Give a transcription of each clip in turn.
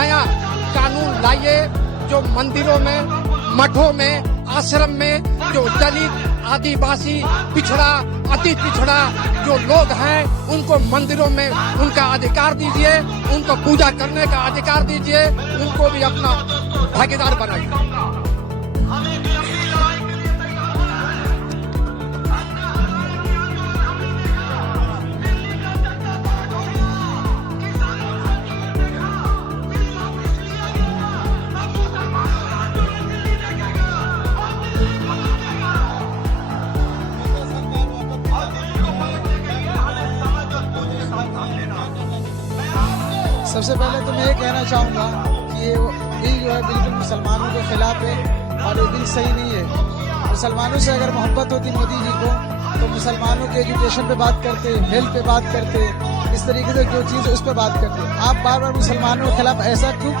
नया कानून लाइए जो मंदिरों में, मठों में, आश्रम में जो दलित, आदिवासी, पिछड़ा, अति पिछड़ा जो लोग हैं उनको मंदिरों में उनका अधिकार दीजिए, उनको पूजा करने का अधिकार दीजिए, उनको भी अपना भागीदार बनाइए। सबसे पहले तो मैं ये कहना चाहूँगा कि ये बिल जो है बिल्कुल मुसलमानों के खिलाफ है और ये बिल सही नहीं है। मुसलमानों से अगर मोहब्बत होती मोदी जी को तो मुसलमानों के एजुकेशन पे बात करते, हेल्थ पे बात करते, इस तरीके से जो चीज़ उस पर बात करते। आप बार बार मुसलमानों के खिलाफ ऐसा क्यों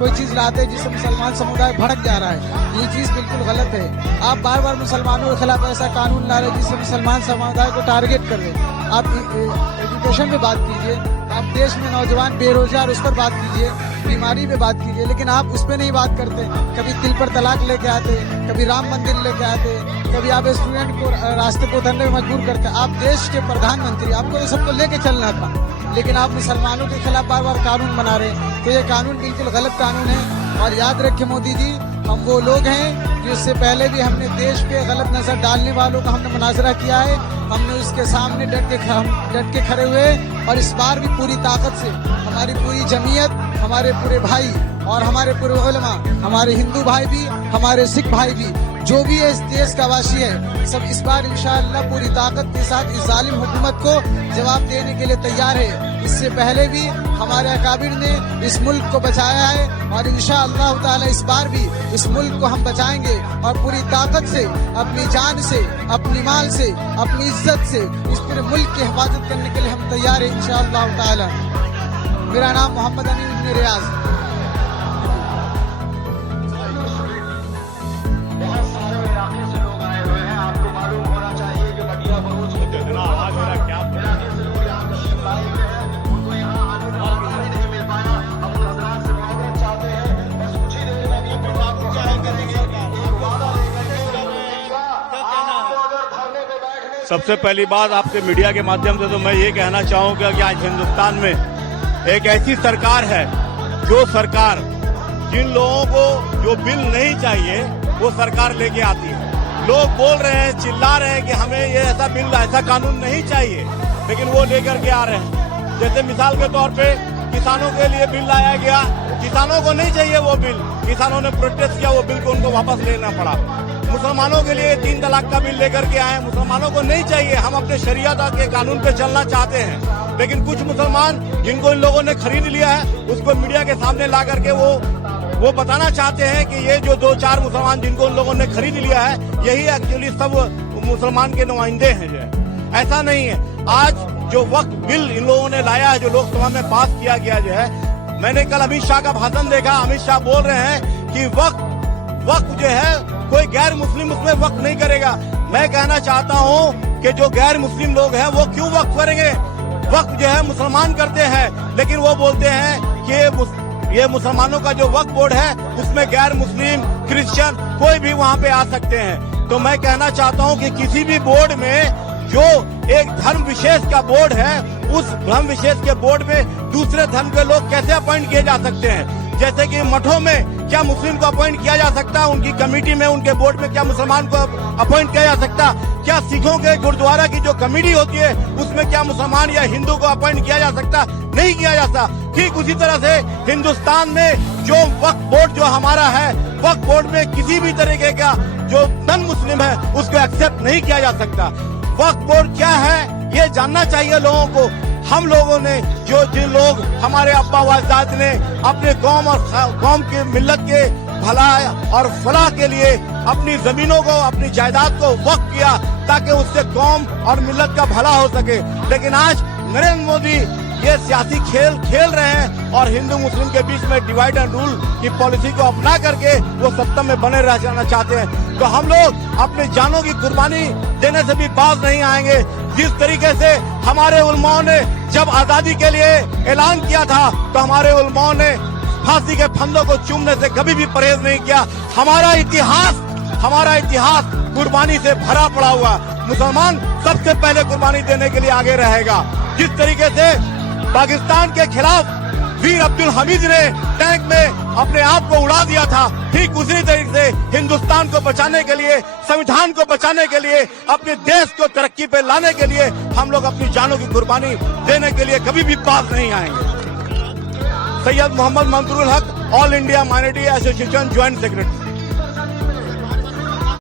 कोई चीज़ लाते हैं जिससे मुसलमान समुदाय भड़क जा रहा है? ये चीज़ बिल्कुल गलत है। आप बार बार मुसलमानों के खिलाफ ऐसा कानून ला रहे हैं जिससे मुसलमान समुदाय को टारगेट कर रहे हैं। आप एजुकेशन पे बात कीजिए, आप देश में नौजवान बेरोजगार उस पर बात कीजिए, बीमारी पे बात कीजिए, लेकिन आप उस पर नहीं बात करते। कभी दिल पर तलाक लेके आते, कभी राम मंदिर लेके आते, कभी आप स्टूडेंट को रास्ते को उतरने में मजबूर करते। आप देश के प्रधानमंत्री, आपको तो सबको लेके चलना था, लेकिन आप मुसलमानों के खिलाफ बार बार कानून बना रहे हैं। तो ये कानून बिल्कुल गलत कानून है। और याद रखिए मोदी जी, हम वो लोग हैं जो इससे पहले भी हमने देश पे गलत नजर डालने वालों का हमने मुनाजरा किया है। हमने उसके सामने डट के खड़े हुए और इस बार भी पूरी ताकत से हमारी पूरी जमीयत, हमारे पूरे भाई और हमारे पूरे उलमा, हमारे हिंदू भाई भी, हमारे सिख भाई भी, जो भी इस देश का वासी है, सब इस बार इंशाअल्लाह पूरी ताकत के साथ इस जालिम हुकूमत को जवाब देने के लिए तैयार है। इससे पहले भी हमारे अकाबिर ने इस मुल्क को बचाया है और इंशाअल्लाह ताला इस बार भी इस मुल्क को हम बचाएंगे और पूरी ताकत से, अपनी जान से, अपनी माल से, अपनी इज्जत से इस पूरे मुल्क की हिफाजत करने के लिए हम तैयार हैं इंशाअल्लाह ताला। मेरा नाम मोहम्मद अमीन इब्न रियाज। सबसे पहली बात आपके मीडिया के माध्यम से तो मैं ये कहना चाहूँगा कि आज हिंदुस्तान में एक ऐसी सरकार है जो सरकार जिन लोगों को जो बिल नहीं चाहिए वो सरकार लेके आती है। लोग बोल रहे हैं, चिल्ला रहे हैं कि हमें ये ऐसा बिल, ऐसा कानून नहीं चाहिए, लेकिन वो लेकर के आ रहे हैं। जैसे मिसाल के तौर पे किसानों के लिए बिल लाया गया, किसानों को नहीं चाहिए वो बिल, किसानों ने प्रोटेस्ट किया, वो बिल को उनको वापस लेना पड़ा। मुसलमानों के लिए 3 तलाक का बिल लेकर के आए, मुसलमानों को नहीं चाहिए, हम अपने शरीयत के कानून पे चलना चाहते हैं। लेकिन कुछ मुसलमान जिनको इन लोगों ने खरीद लिया है उसको मीडिया के सामने ला करके वो बताना चाहते हैं कि ये जो 2-4 मुसलमान जिनको उन लोगों ने खरीद लिया है यही एक्चुअली सब मुसलमान के नुमाइंदे हैं। जो ऐसा नहीं है। आज जो वक्फ बिल इन लोगों ने लाया है, जो लोकसभा में पास किया गया जो है, मैंने कल अमित शाह का भाषण देखा। अमित शाह बोल रहे हैं कि वक्फ जो है कोई गैर मुस्लिम उसमें वक्फ नहीं करेगा। मैं कहना चाहता हूँ कि जो गैर मुस्लिम लोग हैं वो क्यों वक्फ करेंगे? वक्फ जो है मुसलमान करते हैं, लेकिन वो बोलते हैं कि ये मुसलमानों का जो वक्फ बोर्ड है उसमें गैर मुस्लिम, क्रिश्चियन कोई भी वहाँ पे आ सकते हैं। तो मैं कहना चाहता हूँ कि किसी भी बोर्ड में जो एक धर्म विशेष का बोर्ड है, उस धर्म विशेष के बोर्ड में दूसरे धर्म के लोग कैसे अपॉइंट किए जा सकते हैं? जैसे कि मठों में क्या मुस्लिम को अपॉइंट किया जा सकता? उनकी कमेटी में, उनके बोर्ड में क्या मुसलमान को अपॉइंट किया जा सकता? क्या सिखों के गुरुद्वारा की जो कमेटी होती है उसमें क्या मुसलमान या हिंदू को अपॉइंट किया जा सकता? नहीं किया जाता। ठीक उसी तरह से हिंदुस्तान में जो वक्फ बोर्ड जो हमारा है, वक्फ बोर्ड में किसी भी तरीके का जो नॉन मुस्लिम है उसको एक्सेप्ट नहीं किया जा सकता। वक्फ बोर्ड क्या है ये जानना चाहिए लोगों को। हम लोगों ने जिन लोग हमारे अब्बा व अजदाद ने अपने कौम और कौम के मिल्लत के भला और फलाह के लिए अपनी जमीनों को, अपनी जायदाद को वक्फ किया ताकि उससे कौम और मिल्लत का भला हो सके। लेकिन आज नरेंद्र मोदी ये सियासी खेल रहे हैं और हिंदू मुस्लिम के बीच में डिवाइड एंड रूल की पॉलिसी को अपना करके वो सत्ता में बने रह जाना चाहते हैं। तो हम लोग अपनी जानों की कुर्बानी देने से भी बाज नहीं आएंगे। जिस तरीके से हमारे उलमाओं ने जब आजादी के लिए ऐलान किया था तो हमारे उलमाओं ने फांसी के फंदों को चूमने से कभी भी परहेज नहीं किया। हमारा इतिहास कुर्बानी से भरा पड़ा हुआ। मुसलमान सबसे पहले कुर्बानी देने के लिए आगे रहेगा। जिस तरीके से पाकिस्तान के खिलाफ वीर अब्दुल हमीद ने टैंक में अपने आप को उड़ा दिया था, ठीक उसी तरीके से हिंदुस्तान को बचाने के लिए, संविधान को बचाने के लिए, अपने देश को तरक्की पे लाने के लिए हम लोग अपनी जानों की कुर्बानी देने के लिए कभी भी पास नहीं आएंगे। सैयद मोहम्मद मंसूरुल हक, all India minority association joint secretary.